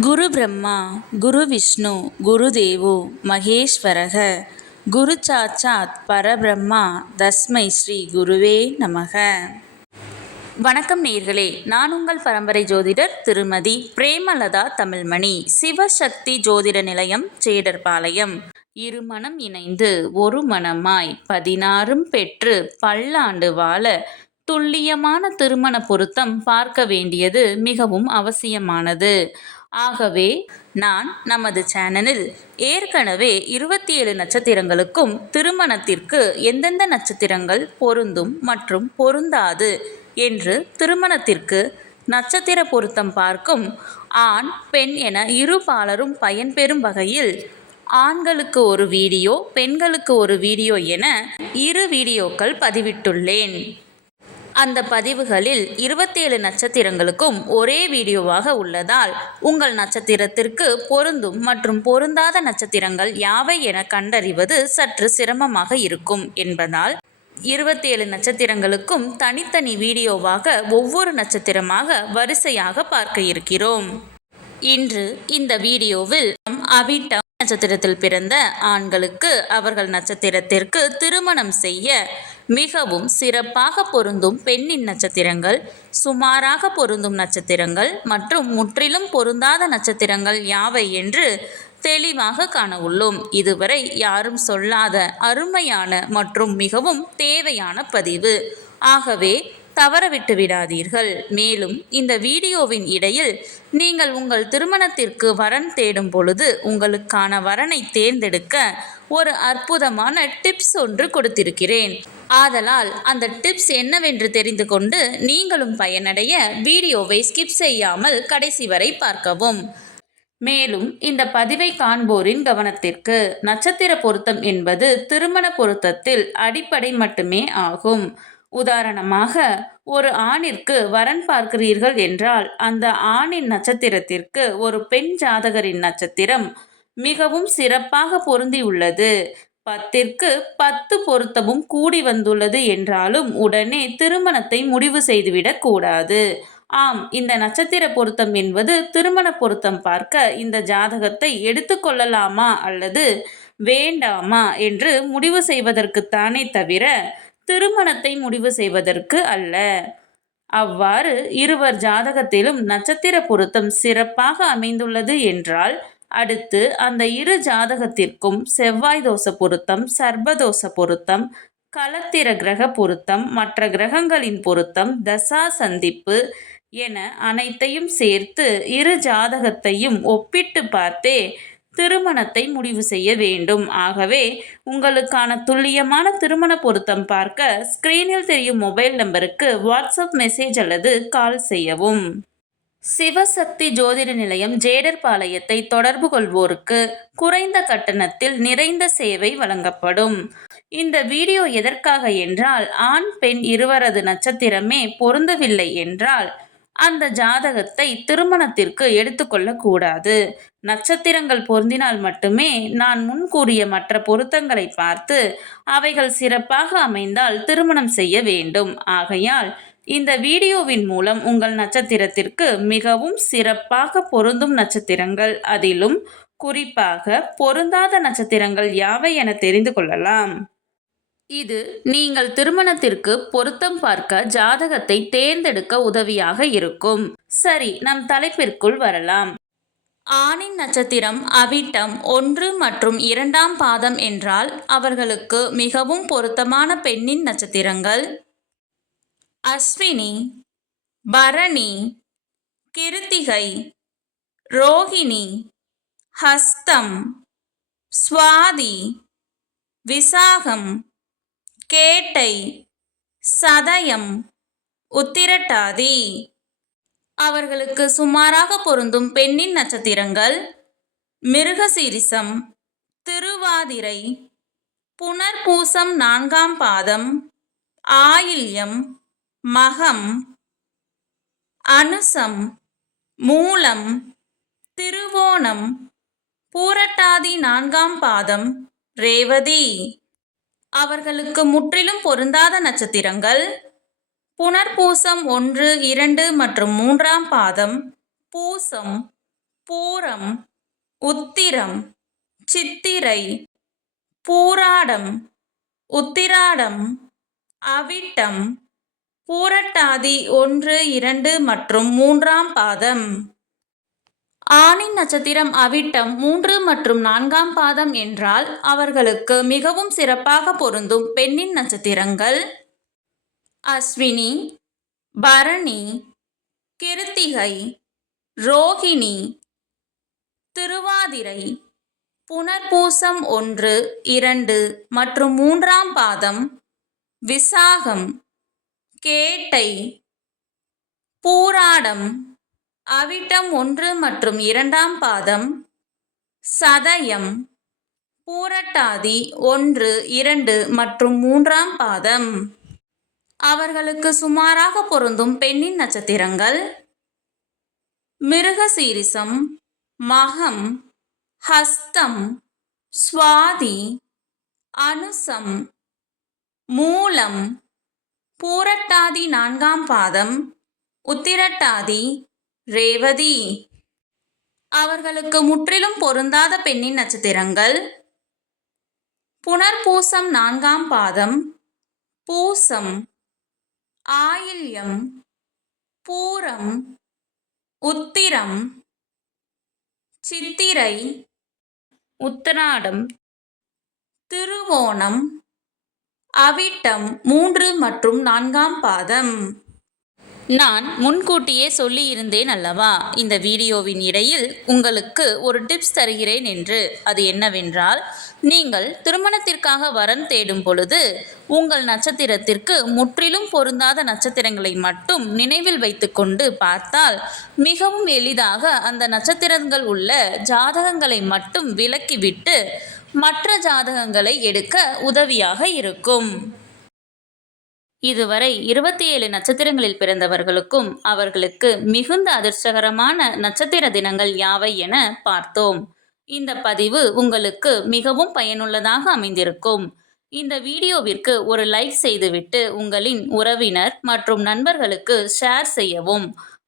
குரு பிரம்மா குரு விஷ்ணு குரு தேவோ மகேஸ்வரக குரு சாட்சாத் பரபிரம்மா தஸ்மை ஸ்ரீ குருவே நமக. வணக்கம் நேயர்களே, நான் உங்கள் பரம்பரை ஜோதிடர் திருமதி பிரேமலதா தமிழ்மணி. சிவசக்தி ஜோதிட நிலையம், ஜேடர்பாளையம். இருமனம் இணைந்து ஒரு மனமாய் 16 பெற்று பல்லாண்டு வாழ துல்லியமான திருமண பொருத்தம் பார்க்க வேண்டியது மிகவும் அவசியமானது. ஆகவே நான் நமது சேனலில் ஏற்கனவே 27 நட்சத்திரங்களுக்கும் திருமணத்திற்கு எந்தெந்த நட்சத்திரங்கள் பொருந்தும் மற்றும் பொருந்தாது என்று திருமணத்திற்கு நட்சத்திர பொருத்தம் பார்க்கும் ஆண் பெண் என இரு பாலரும் பயன்பெறும் வகையில் ஆண்களுக்கு ஒரு வீடியோ, பெண்களுக்கு ஒரு வீடியோ என 2 வீடியோக்கள் பதிவிட்டுள்ளேன். அந்த பதிவுகளில் 27 நட்சத்திரங்களுக்கும் ஒரே வீடியோவாக உள்ளதால் உங்கள் நட்சத்திரத்திற்கு பொருந்தும் மற்றும் பொருந்தாத நட்சத்திரங்கள் யாவை என கண்டறிவது சற்று சிரமமாக இருக்கும் என்பதால் 27 நட்சத்திரங்களுக்கும் தனித்தனி வீடியோவாக ஒவ்வொரு நட்சத்திரமாக வரிசையாக பார்க்க இருக்கிறோம். இன்று இந்த வீடியோவில் அவிட்டம் நட்சத்திரத்தில் பிறந்த ஆண்களுக்கு அவர்கள் நட்சத்திரத்திற்கு திருமணம் செய்ய மிகவும் சிறப்பாக பொருந்தும் பெண்ணின் நட்சத்திரங்கள், சுமாராக பொருந்தும் நட்சத்திரங்கள் மற்றும் முற்றிலும் பொருந்தாத நட்சத்திரங்கள் யாவை என்று தெளிவாக காண உள்ளோம். இதுவரை யாரும் சொல்லாத அருமையான மற்றும் மிகவும் தேவையான பதிவு. ஆகவே தவறவிட்டு விடாதீர்கள். மேலும் இந்த வீடியோவின் இடையில் நீங்கள் உங்கள் திருமணத்திற்கு வரன் தேடும் பொழுது உங்களுக்கான வரனை தேர்ந்தெடுக்க ஒரு அற்புதமான டிப்ஸ் ஒன்று கொடுத்திருக்கிறேன். ஆதலால் அந்த டிப்ஸ் என்னவென்று தெரிந்து கொண்டு நீங்களும் பயனடைய வீடியோவை ஸ்கிப் செய்யாமல் கடைசி வரை பார்க்கவும். மேலும் இந்த பதிவை காண்போரின் கவனத்திற்கு, நட்சத்திர பொருத்தம் என்பது திருமண பொருத்தத்தில் அடிப்படை மட்டுமே ஆகும். உதாரணமாக, ஒரு ஆணிற்கு வரன் பார்க்கிறீர்கள் என்றால் அந்த ஆணின் நட்சத்திரத்திற்கு ஒரு பெண் ஜாதகரின் நட்சத்திரம் மிகவும் சிறப்பாக பொருந்தியுள்ளது, 10ற்கு 10 பொருத்தமும் கூடி வந்துள்ளது என்றாலும் உடனே திருமணத்தை முடிவு செய்துவிடக் கூடாது. ஆம், இந்த நட்சத்திர பொருத்தம் என்பது திருமண பொருத்தம் பார்க்க இந்த ஜாதகத்தை எடுத்துக்கொள்ளலாமா அல்லது வேண்டாமா என்று முடிவு செய்வதற்குத்தானே தவிர திருமணத்தை முடிவு செய்வதற்கு அல்ல. அவ்வாறு இருவர் ஜாதகத்திலும் நட்சத்திர பொருத்தம் சிறப்பாக அமைந்துள்ளது என்றால் அடுத்து அந்த இரு ஜாதகத்திற்கும் செவ்வாய் தோஷ பொருத்தம், சர்ப்பதோஷ பொருத்தம், களத்திர கிரக பொருத்தம், மற்ற கிரகங்களின் பொருத்தம், தசா சந்திப்பு என அனைத்தையும் சேர்த்து இரு ஜாதகத்தையும் ஒப்பிட்டு பார்த்தே திருமணத்தை முடிவு செய்ய வேண்டும். ஆகவே உங்களுக்கான துல்லியமான திருமண பொருத்தம் பார்க்க ஸ்கிரீனில் தெரியும் மொபைல் நம்பருக்கு வாட்ஸ்அப் மெசேஜ் அல்லது கால் செய்யவும். சிவசக்தி ஜோதிட நிலையம், ஜேடர்பாளையத்தை தொடர்பு கொள்வோருக்கு குறைந்த கட்டணத்தில் நிறைந்த சேவை வழங்கப்படும். இந்த வீடியோ எதற்காக என்றால், ஆண் பெண் இருவரது நட்சத்திரமே பொருந்தவில்லை என்றால் அந்த ஜாதகத்தை திருமணத்திற்கு எடுத்துக்கொள்ளக்கூடாது. நட்சத்திரங்கள் பொருந்தினால் மட்டுமே நான் முன் கூறிய மற்ற பொருத்தங்களை பார்த்து அவைகள் சிறப்பாக அமைந்தால் திருமணம் செய்ய வேண்டும். ஆகையால் இந்த வீடியோவின் மூலம் உங்கள் நட்சத்திரத்திற்கு மிகவும் சிறப்பாக பொருந்தும் நட்சத்திரங்கள், அதிலும் குறிப்பாக பொருந்தாத நட்சத்திரங்கள் யாவை என தெரிந்து கொள்ளலாம். இது நீங்கள் திருமணத்திற்கு பொருத்தம் பார்க்க ஜாதகத்தை தேர்ந்தெடுக்க உதவியாக இருக்கும். சரி, நம் தலைப்பிற்குள் வரலாம். ஆணின் நட்சத்திரம் அவிட்டம் 1 மற்றும் 2ஆம் பாதம் என்றால் அவர்களுக்கு மிகவும் பொருத்தமான பெண்ணின் நட்சத்திரங்கள் அஸ்வினி, பரணி, கிருத்திகை, ரோகிணி, ஹஸ்தம், சுவாதி, விசாகம், கேட்டை, சதயம், உத்திரட்டாதி. அவர்களுக்கு சுமாராக பொருந்தும் பெண்ணின் நட்சத்திரங்கள் மிருகசீரிசம், திருவாதிரை, புனர்பூசம் 4ஆம் பாதம், ஆயில்யம், மகம், அனுசம், மூலம், திருவோணம், பூரட்டாதி 4ஆம் பாதம், ரேவதி. அவர்களுக்கு முற்றிலும் பொருந்தாத நட்சத்திரங்கள் புனர்பூசம் 1, 2 மற்றும் 3ஆம் பாதம், பூசம், பூரம், உத்திரம், சித்திரை, பூராடம், உத்திராடம், அவிட்டம், பூரட்டாதி 1, 2 மற்றும் 3ஆம் பாதம். ஆணின் நட்சத்திரம் அவிட்டம் 3 மற்றும் 4ஆம் பாதம் என்றால் அவர்களுக்கு மிகவும் சிறப்பாக பொருந்தும் பெண்ணின் நட்சத்திரங்கள் அஸ்வினி, பரணி, கிருத்திகை, ரோகிணி, திருவாதிரை, புனர்பூசம் 1, 2 மற்றும் 3ஆம் பாதம், விசாகம், கேட்டை, பூராடம், அவிட்டம் 1 மற்றும் 2ஆம் பாதம், சதயம், பூரட்டாதி 1, 2 மற்றும் 3ஆம் பாதம். அவர்களுக்கு சுமாராக பொருந்தும் பெண்ணின் நட்சத்திரங்கள் மிருகசீரிசம், மகம், ஹஸ்தம், சுவாதி, அனுசம், மூலம், பூரட்டாதி 4ஆம் பாதம், உத்திரட்டாதி, ரேவதி. அவர்களுக்கு முற்றிலும் பொருந்தாத பெண்ணின் நட்சத்திரங்கள் புனர்பூசம் 4ஆம் பாதம், பூசம், ஆயில்யம், பூரம், உத்திரம், சித்திரை, உத்திராடம், திருவோணம், அவிட்டம் 3 மற்றும் 4ஆம் பாதம். நான் முன்கூட்டியே சொல்லியிருந்தேன் அல்லவா, இந்த வீடியோவின் இடையில் உங்களுக்கு ஒரு டிப்ஸ் தருகிறேன் என்று. அது என்னவென்றால், நீங்கள் திருமணத்திற்காக வரன் தேடும் பொழுது உங்கள் நட்சத்திரத்திற்கு முற்றிலும் பொருந்தாத நட்சத்திரங்களை மட்டும் நினைவில் வைத்துக்கொண்டு பார்த்தால் மிகவும் எளிதாக அந்த நட்சத்திரங்கள் உள்ள ஜாதகங்களை மட்டும் விலக்கிவிட்டு மற்ற ஜாதகங்களை எடுக்க உதவியாக இருக்கும். இதுவரை 27 நட்சத்திரங்களில் பிறந்தவர்களுக்கும் அவர்களுக்கு மிகுந்த அதிர்ஷ்டகரமான நட்சத்திர தினங்கள் யாவை என பார்த்தோம். இந்த பதிவு உங்களுக்கு மிகவும் பயனுள்ளதாக அமைந்திருக்கும். இந்த வீடியோவிற்கு ஒரு லைக் செய்துவிட்டு உங்களின் உறவினர் மற்றும் நண்பர்களுக்கு ஷேர் செய்யவும்.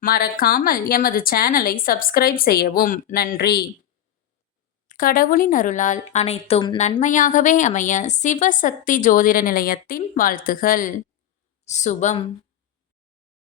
மறக்காமல் எமது சேனலை சப்ஸ்கிரைப் செய்யவும். நன்றி. கடவுளின் அருளால் அனைத்தும் நன்மையாகவே அமைய சிவசக்தி ஜோதிட நிலையத்தின் வாழ்த்துகள். சுபம்.